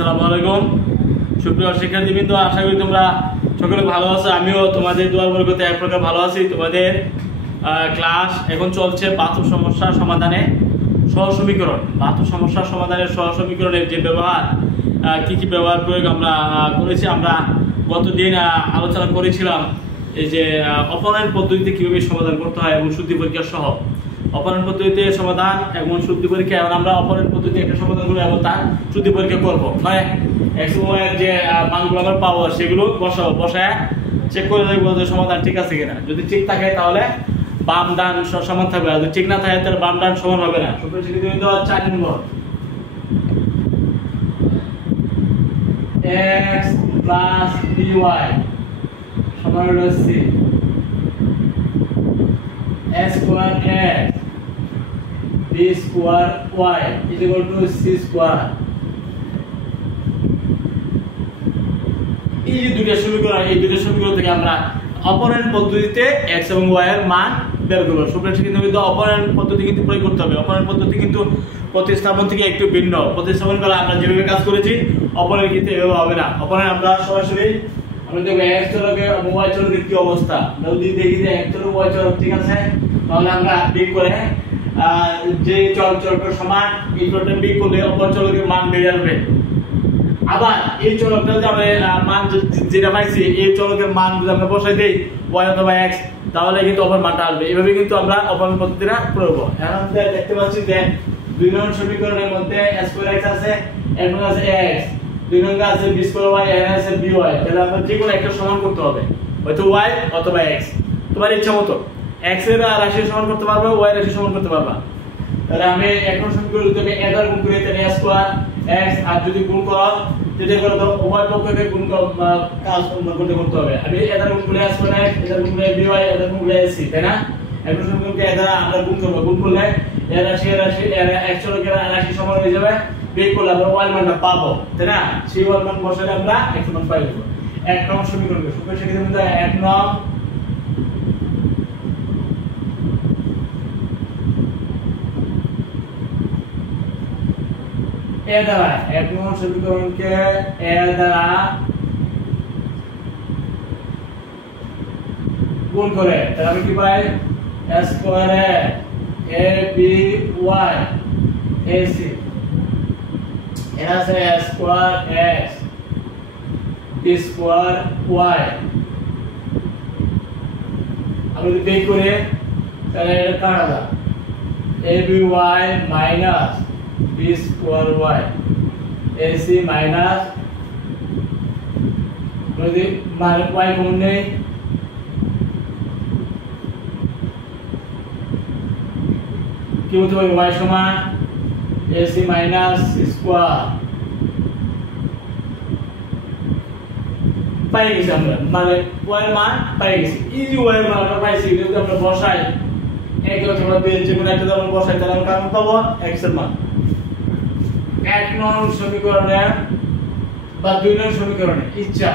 আসসালামু আলাইকুম সুপ্রিয় শিক্ষার্থীবৃন্দ, আশা করি তোমরা সকলে ভালো আছো। আমিও তোমাদের দোয়ার বরকতে এক প্রকার ভালো আছি। তোমাদের ক্লাস এখন চলছে বাস্তব সমস্যা সমাধানে সহসমীকরণ। বাস্তব সমস্যা সমাধানের সহসমীকরণের যে ব্যবহার, কি কি ব্যবহার প্রয়োগ আমরা করেছি, আমরা গতদিন আলোচনা করেছিলাম এই যে অপনয়ন পদ্ধতিতে কিভাবে সমাধান করতে হয় এবং শুদ্ধি পরীক্ষা সহ। অপনয়ন পদ্ধতিতে সমাধান এবং শুদ্ধি পরীক্ষা, এখন আমরা অপনয়ন পদ্ধতি একটা সমাধান করবো এবং তার শুদ্ধি পরীক্ষা করবো। মানে এক সময়ের যে মানগুলো আমরা পাবো সেগুলো বসায় চেক করে দেখবো যে সমাধান ঠিক আছে কিনা। যদি ঠিক থাকে তাহলে বাম ডান সমান থাকবে, আর যদি ঠিক না থাকে তাহলে বাম ডান সমান হবে না। সুপ্রিয় শিক্ষার্থী, 4 নম্বর x plus by সমান হলো c s square x b square y is equal to c square। এই যে দুটো সমীকরণ, এই দুটো সমীকরণ থেকে আমরা অপনয়ন পদ্ধতিতে x এবং y এর মান বের করব। সুপ্রিয় শিক্ষার্থী, অপনয়ন পদ্ধতি কিন্তু প্রয়োগ করতে হবে। অপনয়ন পদ্ধতি কিন্তু প্রতিস্থাপন থেকে একটু ভিন্ন। প্রতিস্থাপন করা আমরা যেভাবে কাজ করেছি, অপনয়ন কিন্তু এভাবে হবে না। অপনয়ন আমরা সরাসরি আমরা দেখব x চলকে এবং y চলকের কি অবস্থা। যদি দেখি যে x চলক y চলক ঠিক আছে, তাহলে আমরা বিয়োগ করে যে চলকের সমান এই চলকটা বিয়োগ করলে অপর চলকের মান বের হবে। আবার এই চলকটা যে আমরা মান যেটা পাইছি, এই চলকের মান যদি আমরা বসাই দেই y অথবা x, তাহলে কিন্তু অপর মানটা আসবে। এভাবে কিন্তু আমরা অপনয়ন পদ্ধতিটা প্রয়োগ করব। এখন আমরা দেখতে পাচ্ছি যে 2 নং সমীকরণের মধ্যে s স্কয়ার x আছে, এক নং আছে x, 2 নং আছে b স্কয়ার y, এখানে আছে by। তাহলে আমরা যে কোনো একটা সমান করতে হবে, হয়তো y অথবা x, তোমার ইচ্ছা মতো। x এর রাশি সমান করতে পারবে, y এর রাশি সমান করতে পারবে। তাহলে আমি এক নং সমীকরণ থেকে এটার গুণ করে তাহলে s স্কয়ার x, আর যদি গুণ করো যেটা করো তো উভয় পক্ষকে গুণ কাজ করতে হবে। আমি এটার গুণ করে s স্কয়ার x, এটার গুণ করে by, এটার গুণ করে c, তাই না? এক নং সমীকরণকে এটা আমরা গুণ করব। গুণ করলে এর রাশি x চলকের রাশি সমান হয়ে যাবে, বিয়োগ করলে আমরা y মানটা পাবো, তাই না? সেই y মান বসালে আমরা x মান পাই যাব। এক নং সমীকরণ সুপ্রিয় শিক্ষার্থী, এক নং এ দ্বারা, এক নং সমীকরণকে এ দ্বারা গুণ করে তাহলে আমি কি পাই? s square a b y a c, এর আছে s square x b square y। আমি যদি বের করি তাহলে এটা কাটা a b y minus b square y a c minus, যদি মানে y কমন নেই কি হতে পারে? y সমান ac মাইনাস c স্কয়ার। পাই গেছি আমরা, মানে y এর মান পাই গেছি। এই যে y এর মান আমরা পাইছি, যদি আমরা বসাই এক অথবা দুই যে কোনো একটা যখন বসাই তাহলে আমরা কারণ পাবো x এর মান। এক নং সমীকরণে বা 2 নং সমীকরণে ইচ্ছা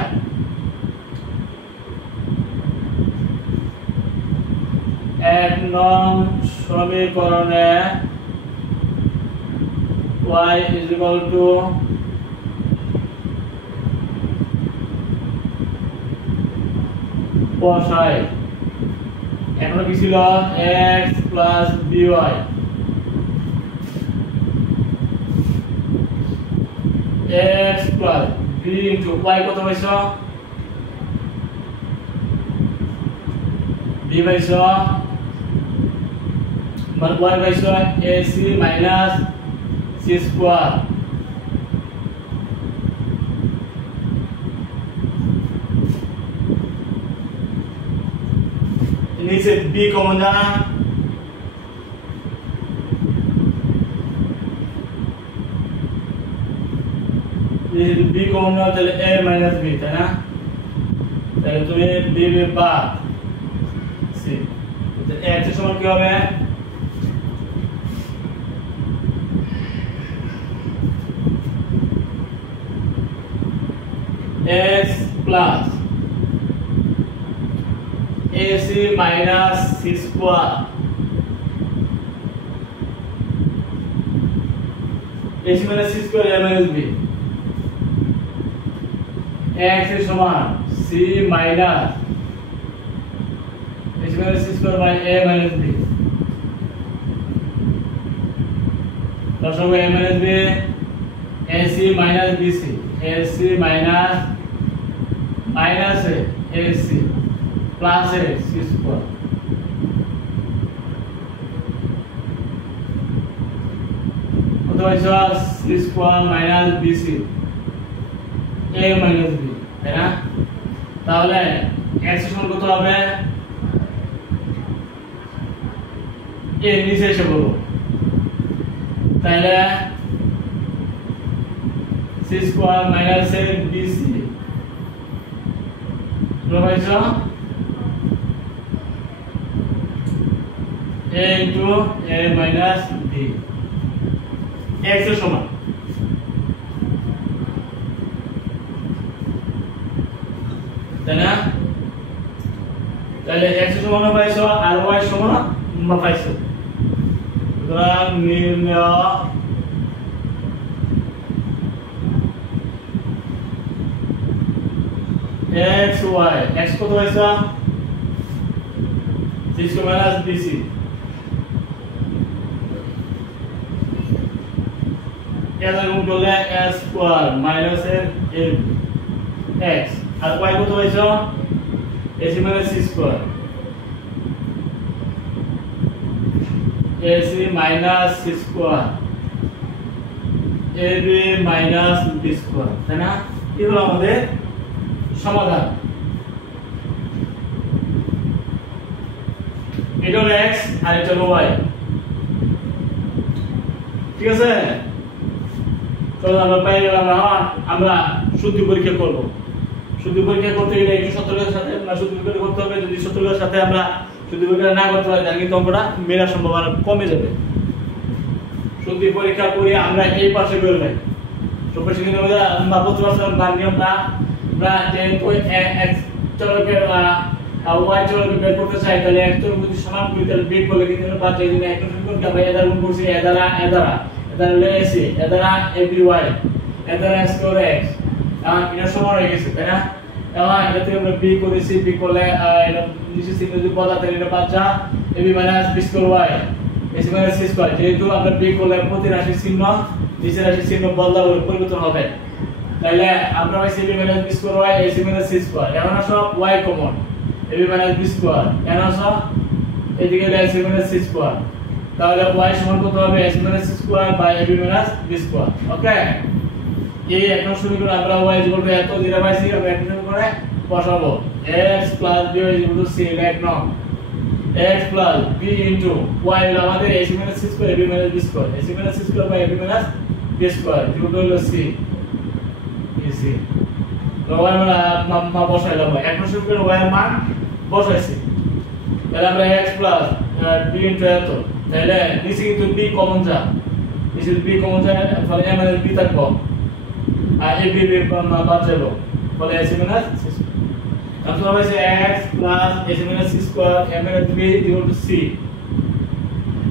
এক নং সমীকরণে y is equal to বসাই। এখন কি ছিল? x plus by, x plus b into y কত পাইছো? b পাইছো, মানে y পাইছো ac minus c স্কয়ার। নিচে b কমন জানা, b কমন না তাহলে a minus b, তাই না? তাহলে তুমি b বাদ c, x এর সমান কি হবে? x plus AC minus C square. AC minus C square A minus B. x এর সমান c minus h minus c square by a minus b দশমিক a minus b ac minus bc ac minus minus ac plus a c square কত হইছে c square minus bc a minus b তাই না তাহলে x সমান কত হবে a নিচে এসে বলবো তাহলে c square minus a bc রয়েছে a into a minus b x এর সমান তাই না তাহলে x এর সমান পাইছো আর y এর সমান পাইছো সুতরাং নির্ণয় x y x কত হইছে c স্কয়ার মাইনাস bc এর গুণ করলে s স্কয়ার মাইনাস x আর y কত হইছে ac minus c square ac minus c square ab minus b square তাই না এগুলো আমাদের সমাধান এটা হলো x আর এটা হলো y ঠিক আছে তো আমরা পাই গেলাম আমরা শুদ্ধি পরীক্ষা করব শুদ্ধি পরীক্ষা করতে গেলে একটু সতর্কতার সাথে আমরা শুদ্ধি পরীক্ষা করতে হবে যদি সতর্কতার সাথে আমরা শুদ্ধি পরীক্ষা না করতে পারি তাহলে কিন্তু অঙ্কটা মেলার সম্ভাবনা কমে যাবে শুদ্ধি পরীক্ষা করে আমরা এই পাশে বের হই তো পাশে কিন্তু আমরা প্রতিবার মান নিয়মটা আমরা যেহেতু x চলকের y চলকে বের করতে চাই তাহলে x চলক যদি সমান করি তাহলে বের করলে কিন্তু আমরা পাচ্ছি যে এক সমীকরণ কে আমরা এ দ্বারা গুণ করছি এ দ্বারা হলো ac এ দ্বারা aby এ দ্বারা স্কয়ার x এটা সমান হয়ে গেছে তাই না এবং এটা থেকে আমরা b করেছি b করলে এটা নিচে চিহ্ন যদি বদলাতে এটা পাচ্ছা ab b square y ac c square যেহেতু আমরা b করলে প্রতি রাশির চিহ্ন নিচে রাশির চিহ্ন বদলাবে পরিবর্তন হবে তাহলে আমরা পাইছি ab b square y ac c square এখন সব y common ab b square এখন সব এদিকে ac c স্কয়ার তাহলে y সমান কত হবে ac c square by ab b square okay এই এক নম্বর সমীকরণ আমরা y এত যেটা পাইছি আমরা এক নম্বর করে বসাবো x b c এক নম্বর x b into y হলো আমাদের ac c square ab b square ac c square by ab b square যেটা হলো c ac তো y মান বসাইলাম এক নম্বর সমীকরণ y এর মান বসাইছি তাহলে আমরা x b into এত তাহলে নিচে কিন্তু b কমন যা নিচে b কমন যায় ফলে আমাদের b থাকবে আর ab বাদ যাবে ফলে ac c স্কয়ার তাহলে হবে x ac c square m এর b c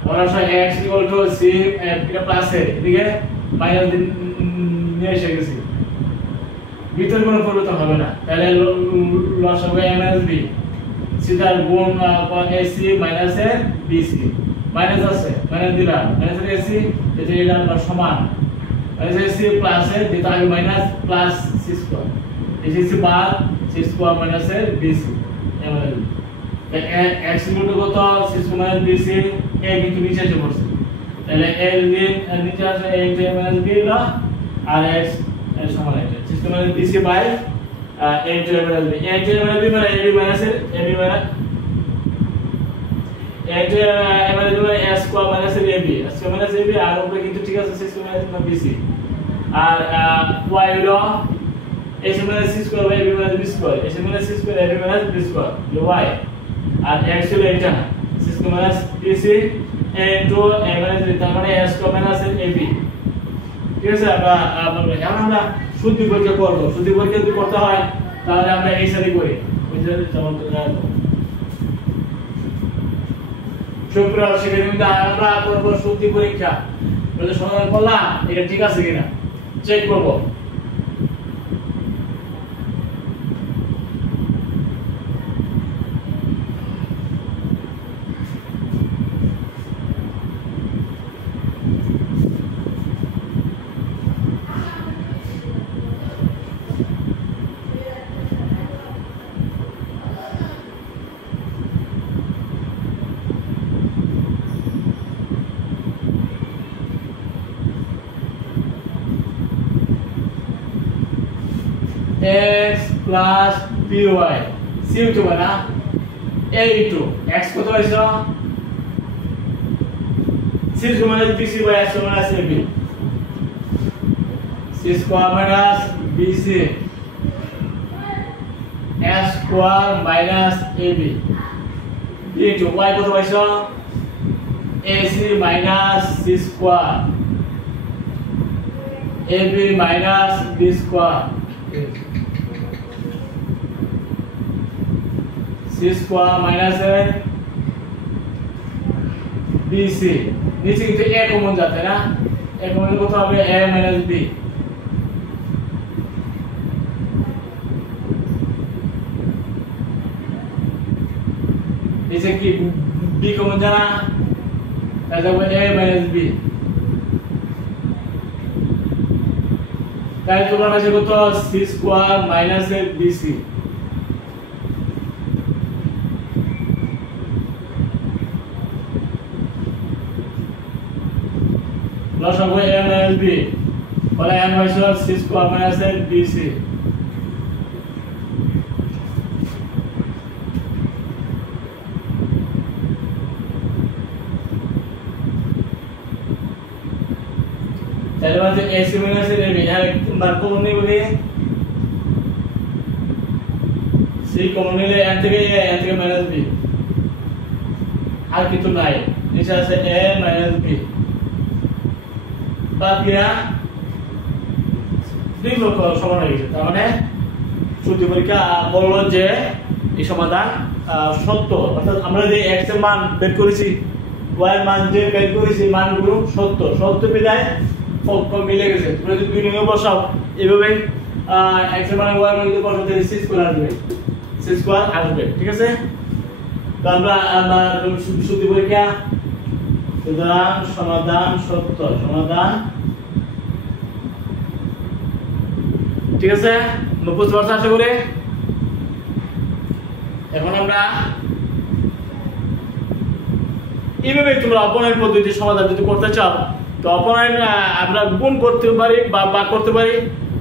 আর আসলে x c এটা প্লাস এ এদিকে মাইনাস নিয়ে এসে গেছি ভিতর কোনো পরিবর্তন হবে না তাহলে লস হবে m b সিধা গুণ ac মাইনাস এ bc মাইনাস আছে মাইনাস দিলাম মাইনাস ac এটা এটা সমান মাইনাস ac প্লাস এ যেটা আগে minus plus c square ac বাদ c স্কয়ার মাইনাস এ bc এমন x ইকুয়াল টু কত c square minus bc a কিন্তু নিচে এসে পড়ছে তাহলে a এর নিচে আছে a মাইনাস b হলো আর x এর সমান এটা c square minus bc by a minus b মানে ab মাইনাস ab মানে a square minus ab square minus ab আর উপরে কিন্তু ঠিক আছে c স্কয়ার মাইনাস bc আর y হলো ac minus c square by ab minus b square ac minus c square ab minus b square y আর x হলো এটা c square minus bc into a minus b তার মানে a square minus ab ঠিক আছে আমরা শুদ্ধি পরীক্ষা করব শুদ্ধি পরীক্ষা যদি করতে হয় তাহলে আমরা এই সারি করি বুঝতে যেমন শুক্রবার সেখানে আমরা করব শুদ্ধি পরীক্ষা বলে সমাধান করলাম এটা ঠিক আছে কিনা চেক করব x প্লাস by c হতে পারে না a ইনটু x কত হইছে c সমান bc বাই s সমান আছে ab c square minus bc s square minus ab into y কত হইছে ac minus c square ab minus b square c square minus bc নিচে কিন্তু a কমন যাচ্ছে না a কমন কত হবে a মাইনাস b নিচে কি b কমন যায় না তাহলে হবে a মাইনাস b তাই তোমার কাছে কত c square minus bc plus হবে a মাইনাস b বলে m হইছে c স্কয়ার মাইনাস bc তাহলে মানে ac মাইনাস ab আর বার কমন নেই বলি c কমন নিলে n থেকে মাইনাস b আর কিছু নাই নিচে আছে a মাইনাস b বাকিরা দুই লক্ষ সমান হয়ে গেছে তার মানে সূত্র পরীক্ষা বললো যে এই সমাধান সত্য অর্থাৎ আমরা যে x এর মান বের করেছি y এর মান যে বের করেছি মানগুলো সত্য বিধায় মিলে গেছে তোমরা যদি দুই নিয়মে বসাও এইভাবে x এর মান y এর মান যদি বসাতে c স্কয়ার আসবে ঠিক আছে তো আমরা সূত্র পরীক্ষা সুতরাং সমাধান সত্য সমাধান ঠিক আছে বুঝতে পারছো আশা করি এখন আমরা এইভাবে তোমরা অপনয়ন পদ্ধতি সমাধান যদি করতে চাও তো অপনয়ন আমরা গুণ করতে পারি বা ভাগ করতে পারি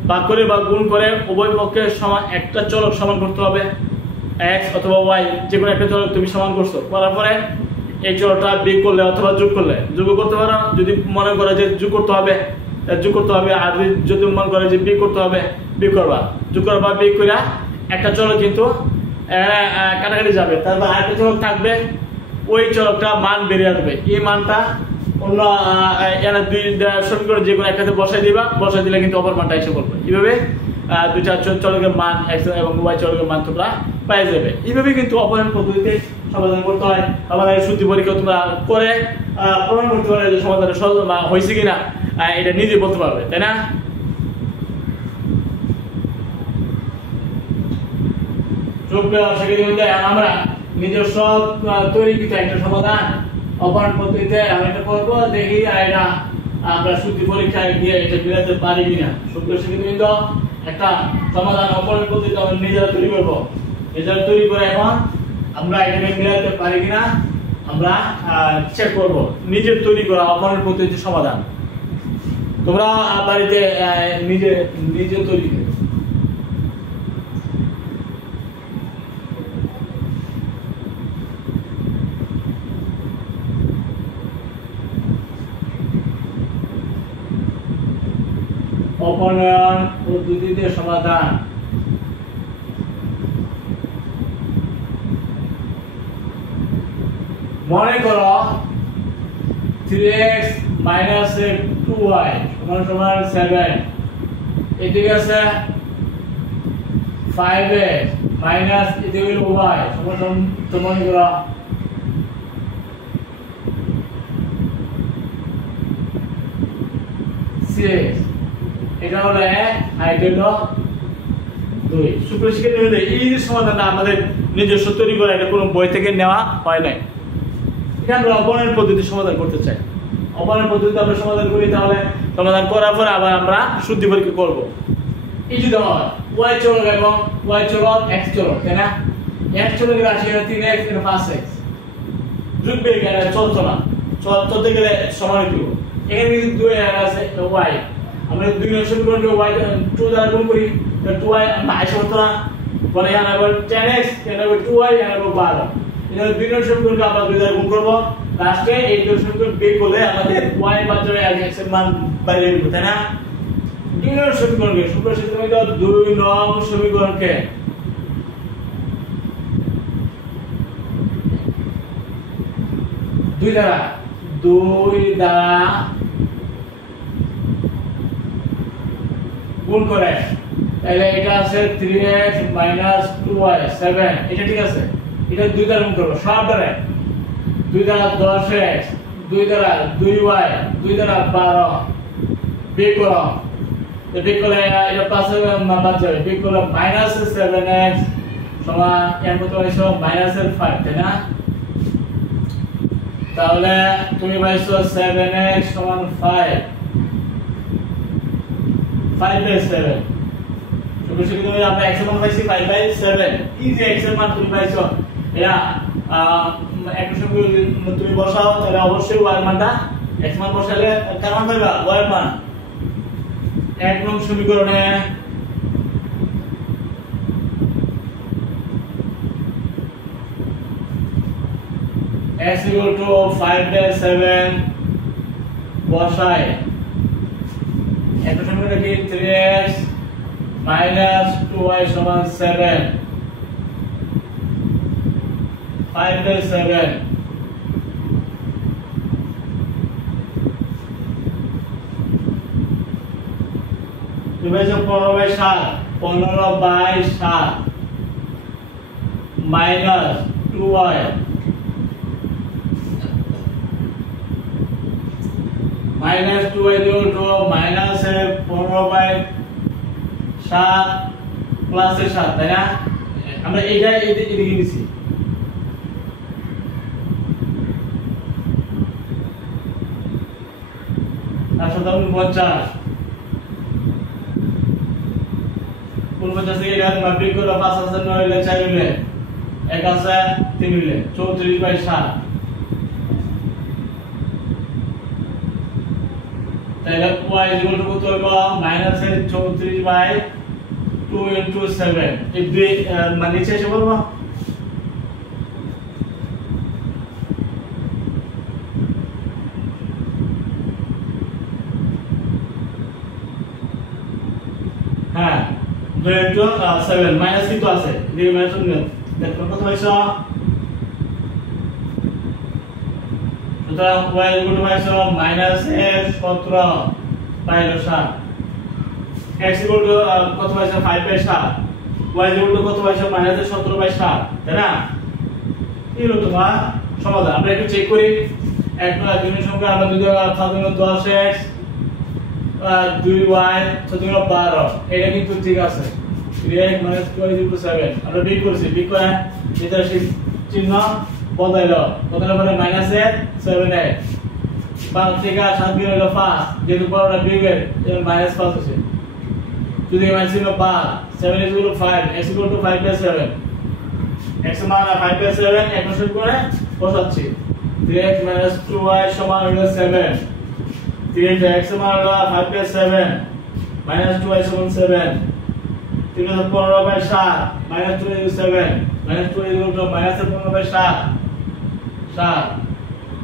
ভাগ করে বা গুণ করে উভয় পক্ষের সমান একটা চলক সমান করতে হবে x অথবা y যে কোনো একটা চলক তুমি সমান করছো করার পরে এই চলকটা বিয়োগ করলে অথবা যোগ করলে যোগ করতে পারো যদি মনে করে যে যোগ করতে হবে আর যদি মনে করে যে বিয়োগ করতে হবে বিয়োগ করবা যোগ করবা বিয়োগ করে একটা চলক কিন্তু কাটাকাটি যাবে তারপর আরেকটা চলক থাকবে ওই চলকটা মান বেরিয়ে আসবে এই মানটা অন্য এরা দুই সমীকরণ যে কোনো একটাতে বসাই দিলে কিন্তু অপর মানটা এসে পড়বে এইভাবে দুইটা চলকের মান x এবং y চলকের মান তোমরা পেয়ে যাবে এইভাবে কিন্তু অপনয়ন পদ্ধতিতে সমাধান করতে হয় সমাধানের সূত্র পরীক্ষা তোমরা করে প্রমাণ করতে পারবে যে সমাধানের সহজ হয়েছে কিনা এটা নিজে বলতে পারবে তাই না আমরা নিজস্ব তৈরিকৃত একটা সমাধান অপনয়ন পদ্ধতিতে আমরা এটা করবো দেখি এটা আমরা সূত্র পরীক্ষায় গিয়ে এটা মিলাতে পারি কিনা সুপ্রিয় শিক্ষার্থীবৃন্দ একটা সমাধান অপনয়ন পদ্ধতিতে আমরা নিজেরা তৈরি করবো নিজেরা তৈরি করে এখন আমরা এখানে মিলাতে পারি কিনা আমরা চেক করব নিজের তৈরি করা অপনয়ন পদ্ধতির সমাধান তোমরা বাড়িতে নিজে তৈরি করো অপনয়ন পদ্ধতিতে সমাধান মনে করো 3x minus 2y সমান 7 এদিকে আছে 5x minus এদিকে y সমান করো 6 এটা হলো 1 আর এটা হলো 2 সুপ্রিয় শিক্ষার্থীবৃন্দ এই যে সমাধানটা আমাদের নিজস্ব তৈরি করা এটা কোনো বই থেকে নেওয়া হয় নাই এটা আমরা অপনয়ন পদ্ধতি সমাধান করতে চাই অপনয়ন পদ্ধতিতে আমরা সমাধান করি তাহলে সমাধান করার পর আবার আমরা শুদ্ধি পরীক্ষা করব এই যদি হয় y চলক এবং y চলক x চলক তাই না x চলকের রাশি হলো 3x এর 5x যোগ বিয়োগ চলতো না চলতে গেলে সমান দিব এখানে কিন্তু 2 আছে y আমরা দুই নং সমীকরণকে y 2 দ্বারা গুণ করি, তো 2y আমরা আইসা হতো না, মানে এখানে আবার 10x, এখানে আবার 2y, এখানে আবার 12। এখানে দুই নং সমীকরণকে আমরা 2 দ্বারা গুণ করব, লাস্টে এই দুই সমীকরণ বের করলে আমাদের y বাদ যাবে x এর মান বাইরে বের করতে, তাই না? দুই নং সমীকরণকে সুপ্রসিদ্ধ হইলো দুই নং সমীকরণকে দুই দ্বারা গুণ করে, তাহলে এটা আছে 3x - 2y 7, এটা ঠিক আছে, এটা দুই দ্বারা গুণ করব সব দ্বারা, দুই দ্বারা 10x, দুই দ্বারা 2y, দুই দ্বারা 12 বিয়োগ করো, তো বিয়োগ করলে এটা প্লাস বাদ যাবে, বিয়োগ করলে -7x সমান এর মতো হইছো -5, তাই না? তাহলে তুমি পাইছো 7x সমান 5 5/7। সুবিশেষ তুমি আমরা x এর মান পাইছি 5/7, এই যে x এর মান তুমি পাইছো, এটা একই সঙ্গে তুমি বসাও, তাহলে অবশ্যই y এর মানটা, x মান বসালে কার মান পাইবা? y এর মান। এক নং সমীকরণে x = 5/7 বসায়, এক নং সমীকরণে কি 3x - 2y সমান 7 5/7। তুমি 15/7 15/7 minus 2y minus 2y minus 15/7 plus 7, তাই না? আমরা এইটা এদিকে নিছি, আর 50 50 থেকে এটা মাপি করে 5 আছে 9 হইলে 4 হইলে 1 আছে 3 হইলে 34/7, তাহলে y কত হবে? -34/2 * 7, এই দুই মান নিচে এসে বলবো, হ্যাঁ 2 * 7 মাইনাস কিন্তু আছে, এদিকে মাইনাস নিয়ে দেখো কত হইছে, সুতরাং y -17/7 x কত হইছে 5/7, y কত হইছে -17/7, তাই না? এই হলো তোমার সমাধান। আমরা একটু চেক করি, এক দুই সংখ্যা আমরা দুই দ্বারা 10x 2y 12, এটা কিন্তু ঠিক আছে। 3x - 2y = 7 আমরা বিয়োগ করছি, বিয়োগ করে এটা চিহ্ন বদলাইলো, বদলানোর পরে -7x 5 থেকে 7 গেল 5, যেহেতু বড়টা বিয়োগের -5 হচ্ছে, যদি ছিল 5 7 = 5 x = 5/7, x এর মান 5/7 একশো করে বসাচ্ছি, 3x - 2y সমান হলো 7, 3x এর মান হলো 5/7 -2y সমান 7, 15/7 -2 = 7 -2 = -15/7 7,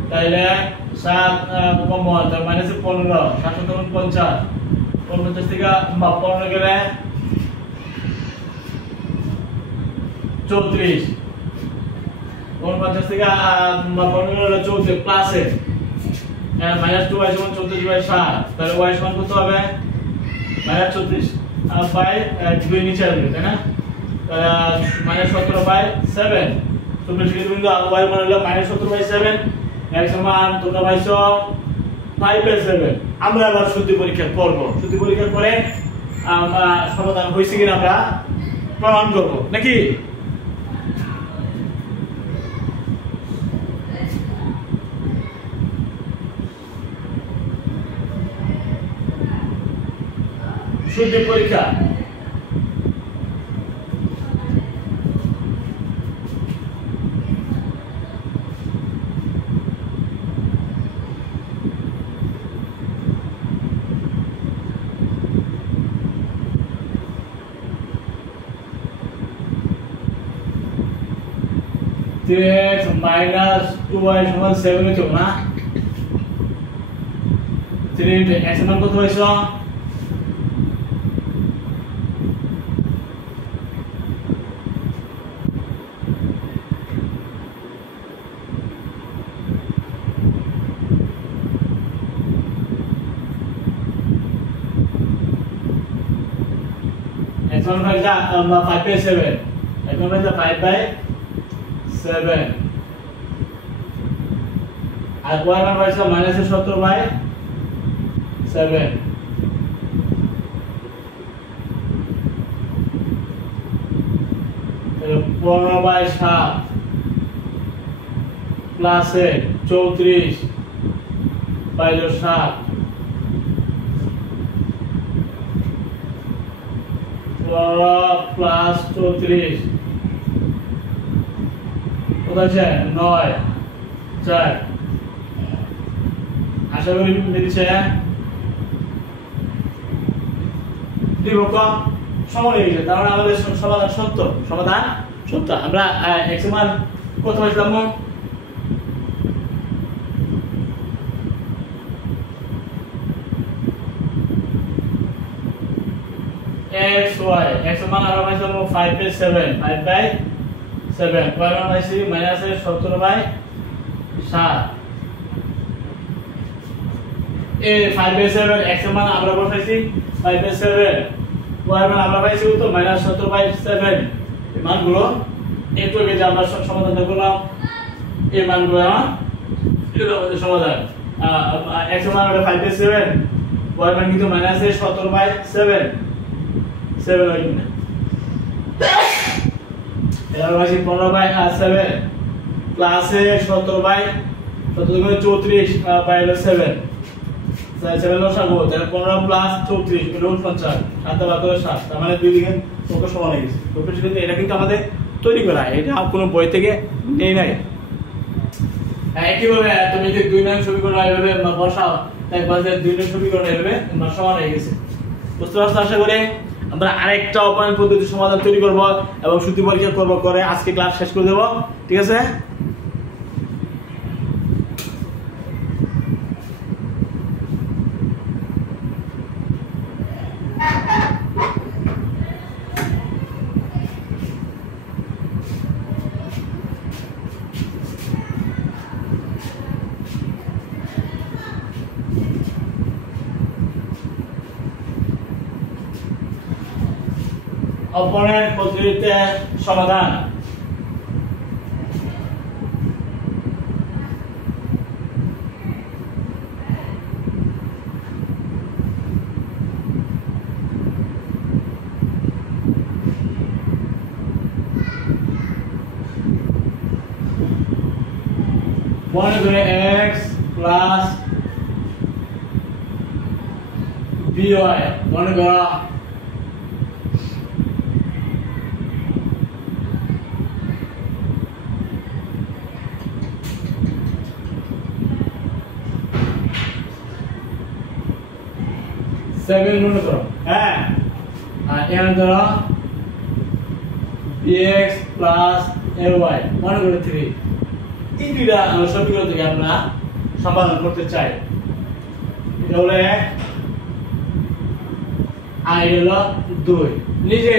তাইলে 7 কম হয় -15 7 = 50, 50 থেকে 15 গেলে 34, 50 থেকে 15 গেলে 34 প্লাসে -2y সমান 34/7, তাহলে y সমান কত হবে? -34/2 নিচে আসবে, তাই না? -17/7, তোমরা শিখে কিন্তু y মান হলো -17/7, x সমান তোমরা পাইছো 5/7। আমরা আবার শুদ্ধি পরীক্ষা করব, শুদ্ধি পরীক্ষা করে আমরা সমাধান হইছে কিনা আমরা প্রমাণ করব, নাকি? শুদ্ধি পরীক্ষা 3x minus 2y সমান 7 হইতো না 3 into x এর মান কত হইছে x মান হইছে 5/7 x মান হইছে 5/7 আর y মান হইছে -17/7 15/7 প্লাস 34/7 প্লাস 34 কত আছে 9 4 আশা করি মিলছে বিভক্ত সমান হয়ে গেছে তাহলে আমাদের সমাধান সত্য আমরা x এর মান কত পাইছিলাম x y x এর মান আমরা পাইছিলাম 5/7 y মান পাইছি -17/7 এই 5/7 x এর মান আমরা বসাইছি 5/7 y মান আমরা পাইছি তো -17/7 এই মানগুলো একটু আগে যে আমরা সমাধান করলাম এই মানগুলো এটা আমাদের সমাধান x এর মান হলো 5/7 y মান কিন্তু -17/7 7 হয় না এর পাশে 15/7 প্লাস 17/34/7 7 লসাগু তাহলে 15 প্লাস 34 হলো 49 7 বাদ করে 7 তার মানে দুই দিকে তোকে সমান হয়ে গেছে তো কিন্তু এটা কিন্তু আমাদের তৈরি করা এটা কোনো বই থেকে নেই নাই একইভাবে তুমি যে 2 নং সমীকরণ এইভাবে বসাও তাই বাজে 2 নং সমীকরণ এইভাবে সমান হয়ে গেছে বুঝতে পারছো আশা করি আমরা আরেকটা অপায়ন পদ্ধতি সমাধান তৈরি করব এবং সূত্র পরীক্ষা করব করে আজকে ক্লাস শেষ করে দেব ঠিক আছে অপরের পদ্ধতিতে সমাধান মনে করে x প্লাস by মনে করো সেভেন মনে করো হ্যাঁ আর এখানে ধরো bx প্লাস ay মনে করো 3 এই দুইটা সমীকরণ থেকে আমরা সমাধান করতে চাই এটা হলো 1 আর এটা হলো 2 নিজে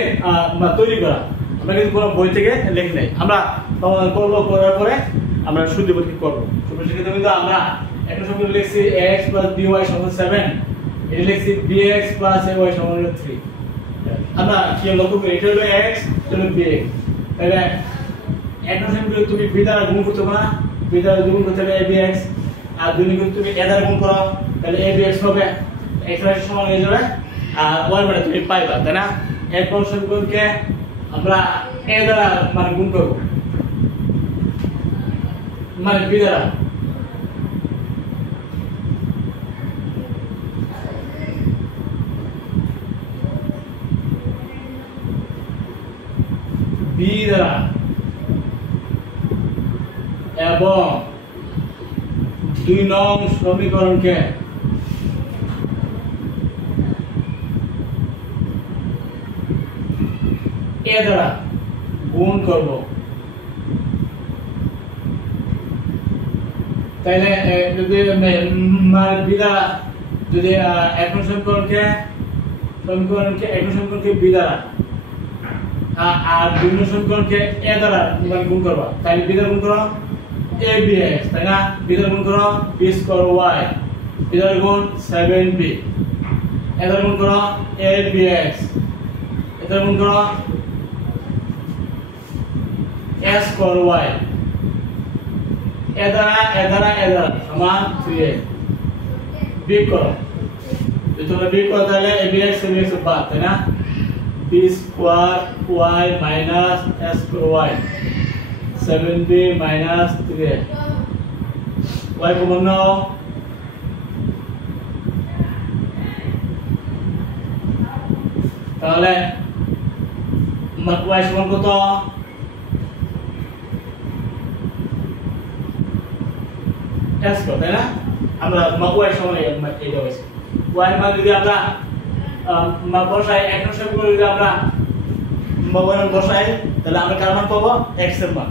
তৈরি করা আমরা কিন্তু কোনো বই থেকে লিখি নাই আমরা সমাধান করব করার পরে আমরা সূত্র পরীক্ষা করব সূত্র শিখে কিন্তু আমরা একটা সমীকরণ লিখছি x by সমান 7 এটা লিখছি bx ay সমান 3 আমরা কি লক্ষ্য করি এটা হলো x এটা হলো bx তাহলে একটা সমীকরণ তুমি b দ্বারা গুণ করতে পারো b দ্বারা গুণ করতে হবে abx আর দুই নিকে তুমি a দ্বারা গুণ করো তাহলে abx হবে x এর সমান হয়ে যাবে আর y মানে তুমি পাইবা তাই না এক সমীকরণকে আমরা a দ্বারা মানে গুণ করব মানে b দ্বারা b দ্বারা এবং 2 নং সমীকরণকে a দ্বারা গুণ করব তাহলে যদি বি দ্বারা যদি এখন সমীকরণকে এখন সমীকরণকে বি দ্বারা আর বিভিন্ন সমীকরণকে এ দ্বারা গুণ করবা, তাহলে বি দ্বারা গুণ করো এ বি এক্স, তাই না? বি দ্বারা গুণ করো বি স্কয়ার ওয়াই, বি দ্বারা গুণ 7b, এ দ্বারা গুণ করো এ বি এক্স, এ দ্বারা গুণ করো এ স্কয়ার ওয়াই, এ দ্বারা সমান 3a। বিয়োগ করো, যদি তোমরা বিয়োগ করো তাহলে এ বি এক্স বাদ, তাই না? b square y minus a square y, 7b minus 3a, y common now, তাহলে y সমান কত? s কত, তাই না? আমরা y সমান এইটা হইছে y এর মান যদি আমরা বসাই এখন সমীকরণ যদি আমরা বসাই তাহলে আমরা কার মান পাবো? x এর মান।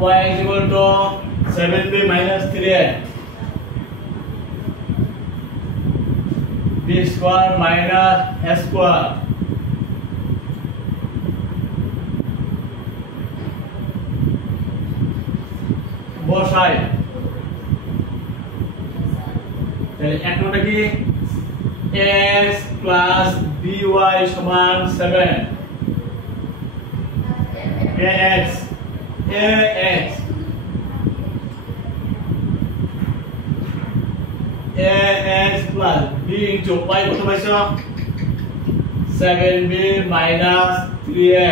y is equal to 7b minus 3a, b square minus a square, বসাই তাহলে এক নম্বরটা কি x plus by সমান 7 ax plus b into y কত পাইছো 7b minus 3a,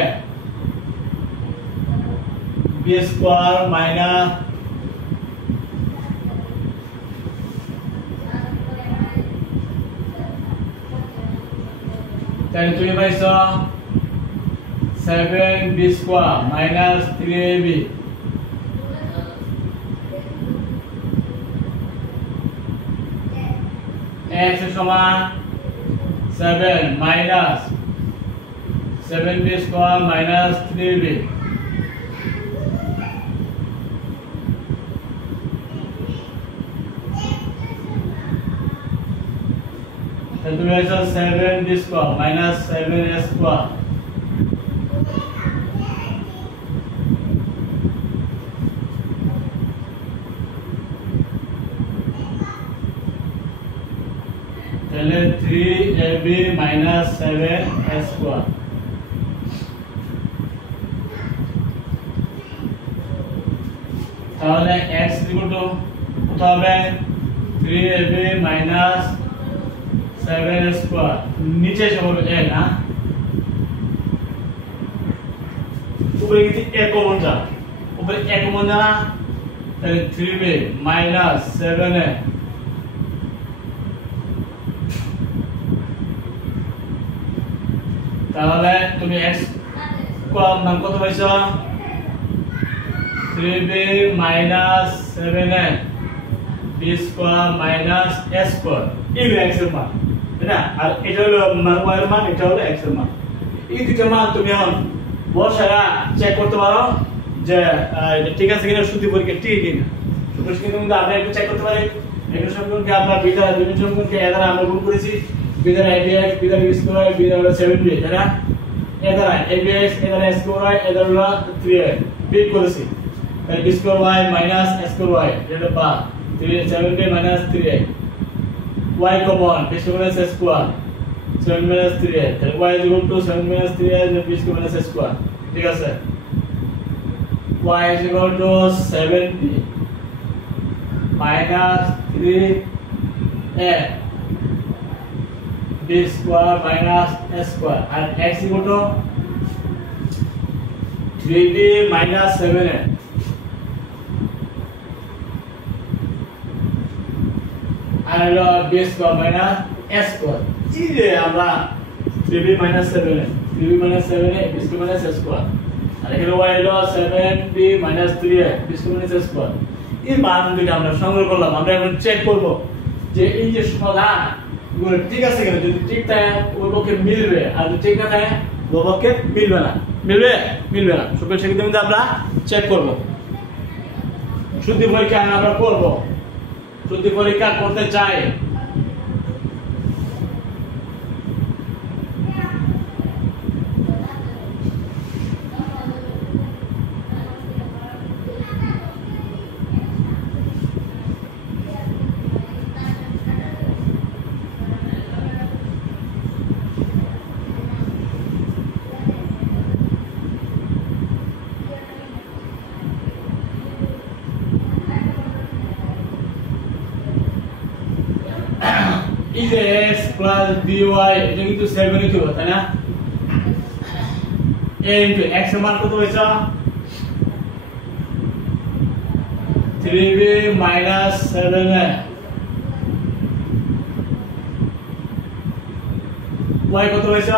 b square minus তাহলে তুমি পাইছো 7b square minus 3ab, x সমান 7 minus 7b square minus 3ab, তাহলে তুমি পাইছো 7b square minus 7a square, তাহলে 3ab minus 7a square, তাহলে x equal to কত হবে 3ab minus 7a square, নিচে এসে বলবে a না, উপরে কি a কমন যা, উপরে a কমন যা না, তাহলে 3b minus 7a, তাহলে তুমি x মান কত পাইছো 3b minus 7a, b square minus a square, এই x এর মান, তাই না? আর এটা হলো y এর মান, এটা হলো x এর মান। এই দুটো মান তুমি এখন বসায়া চেক করতে পারো যে এটা ঠিক আছে কিনা, সূত্র পরীক্ষা ঠিক কিনা। সূত্র কিন্তু আমরা একটু চেক করতে পারি, একটু সম্পর্কে আমরা b দ্বারা দুই সম্পর্কে a দ্বারা আমরা গুণ করেছি, b দ্বারা abx, b দ্বারা b square, b দ্বারা 7b, তাই না? a দ্বারা abx, a দ্বারা square, a দ্বারা 3a বিয়োগ করেছি, তাহলে b square y minus a square y, এটা বা 7b minus 3a, y common b square minus a square, 7 minus 3a, তাহলে y is equal to 7 minus 3a, b square minus a square, ঠিক আছে? y is equal to 7b minus 3a, b square minus a square, and x equal to 3b minus 7a, and b square minus a square, এই যে আমরা 3b minus 7a, 3b minus 7a, b square minus a square, আর এখানে y হলো 7b minus 3a, b square minus a square। এই মান দুটো আমরা সংগ্রহ করলাম, আমরা এখন চেক করব যে এই যে সমাধান গুলো ঠিক আছে কিনা, যদি ঠিক থাকে ওর পক্ষে মিলবে, আর যদি ঠিক না থাকে ওর পক্ষে মিলবে না। মিলবে না। সুপ্রিয় শিক্ষার্থী বৃন্দ, আমরা চেক করব, শুদ্ধি পরীক্ষা আমরা করব, শুদ্ধি পরীক্ষা করতে চাই। is x plus by এটা কিন্তু 7 কি হবে, তাই না? a into x এর মান কত হয়েছে? 3b minus 7a, y কত হয়েছে?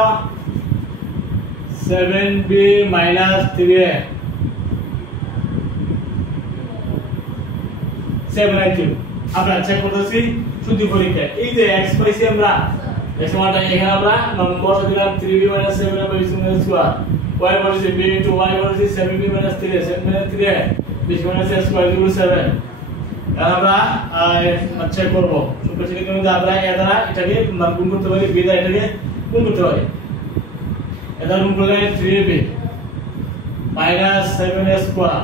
7b minus 3a, 7 আমরা চেক করতেছি শুদ্ধি পরীক্ষা। এই যে x পাইছি আমরা, x মানটা এখানে আমরা বসা দিলাম 3b minus 7a by b square, y বসেছি b into y বসেছি 7b minus 3a, 7 minus 3a b minus a square equal 7। এখন আমরা চেক করব, সুপ্রিয় শিক্ষার্থী বৃন্দ, আমরা এ দ্বারা এটাকে গুণ করতে পারি, b দ্বারা এটাকে গুণ করতে পারি। এ দ্বারা গুণ করলে 3b minus 7a square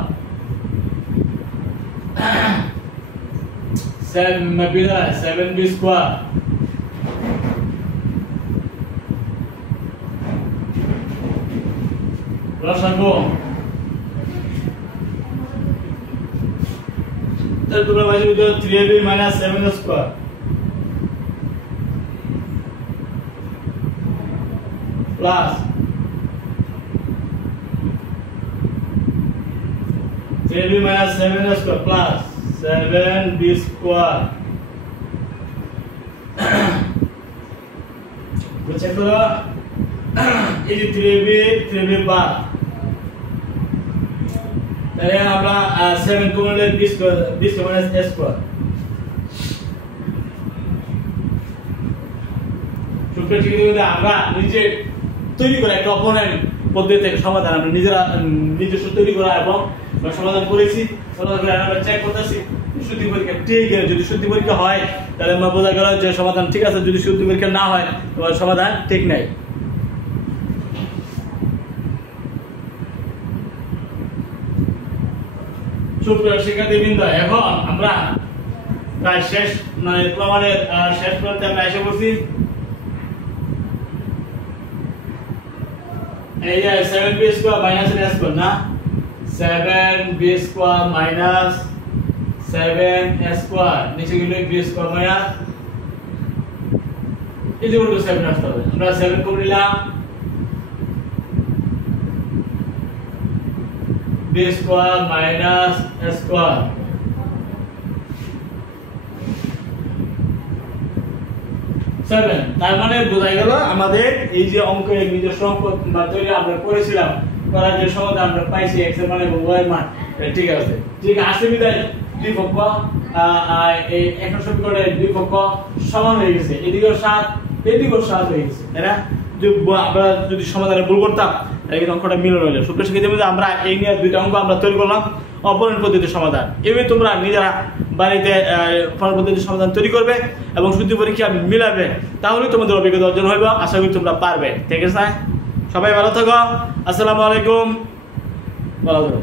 7b square রসাগো। তাহলে তোমরা বাজে 3ab minus 7a square plus 3ab minus 7a square plus 7b square বুঝছো তো? এই যে 3b বাদ, তাহলে আমরা 7 কমন নিলে b square minus a square। সুপ্রিয় শিক্ষার্থী বৃন্দ, আমরা নিজে তৈরি করা একটা অপোনেন্ট পদ্ধতি থেকে সমাধান আমরা নিজস্ব তৈরি করা এবং সমাধান করেছি। সমাধান করে আমরা চেক করতেছি শুদ্ধি পরীক্ষা ঠিক আছে। যদি শুদ্ধি পরীক্ষা হয় তাহলে আমরা বোঝা গেল যে সমাধান ঠিক আছে, যদি শুদ্ধি পরীক্ষা না হয় তোমার সমাধান ঠিক নাই। সুপ্রিয় শিক্ষার্থী বৃন্দ, এখন আমরা প্রায় শেষ প্রমাণের শেষ পর্যন্ত আমরা এসে পড়ছি। এই যে 7b square minus a square না, 7b square minus 7a square নিচে গেলে b square minus is equal to 7 আসতে হবে। আমরা 7 কমন নিলাম, b square minus a square seven. তার মানে বোঝা গেল আমাদের এই যে অঙ্কের নিজস্ব অঙ্ক তৈরি আমরা করেছিলাম, করার যে সমাধান আমরা পাইছি x এর মান এবং y এর মান ঠিক আছে। ঠিক আছে বিদায় দুই পক্ষ এই একটা সমীকরণের দুই পক্ষ সমান হয়ে গেছে, এদিকেও 7 এদিকেও 7 হয়ে গেছে, তাই না? আমরা যদি সমাধানে ভুল করতাম তাহলে কিন্তু অঙ্কটা মিলন হইলো। সুপ্রিয় শিক্ষার্থী, আমরা এই নিয়ে দুইটা অঙ্ক আমরা তৈরি করলাম, অপরণ পদ্ধতির সমাধান। এভাবে তোমরা নিজেরা বাড়িতে অপরণ পদ্ধতির সমাধান তৈরি করবে এবং শুদ্ধি পরীক্ষা মিলাবে, তাহলে তোমাদের অভিজ্ঞতা অর্জন হবে। আশা করি তোমরা পারবে। ঠিক আছে, সবাই ভালো থাকো। আসসালামু আলাইকুম। ভালো থাকো।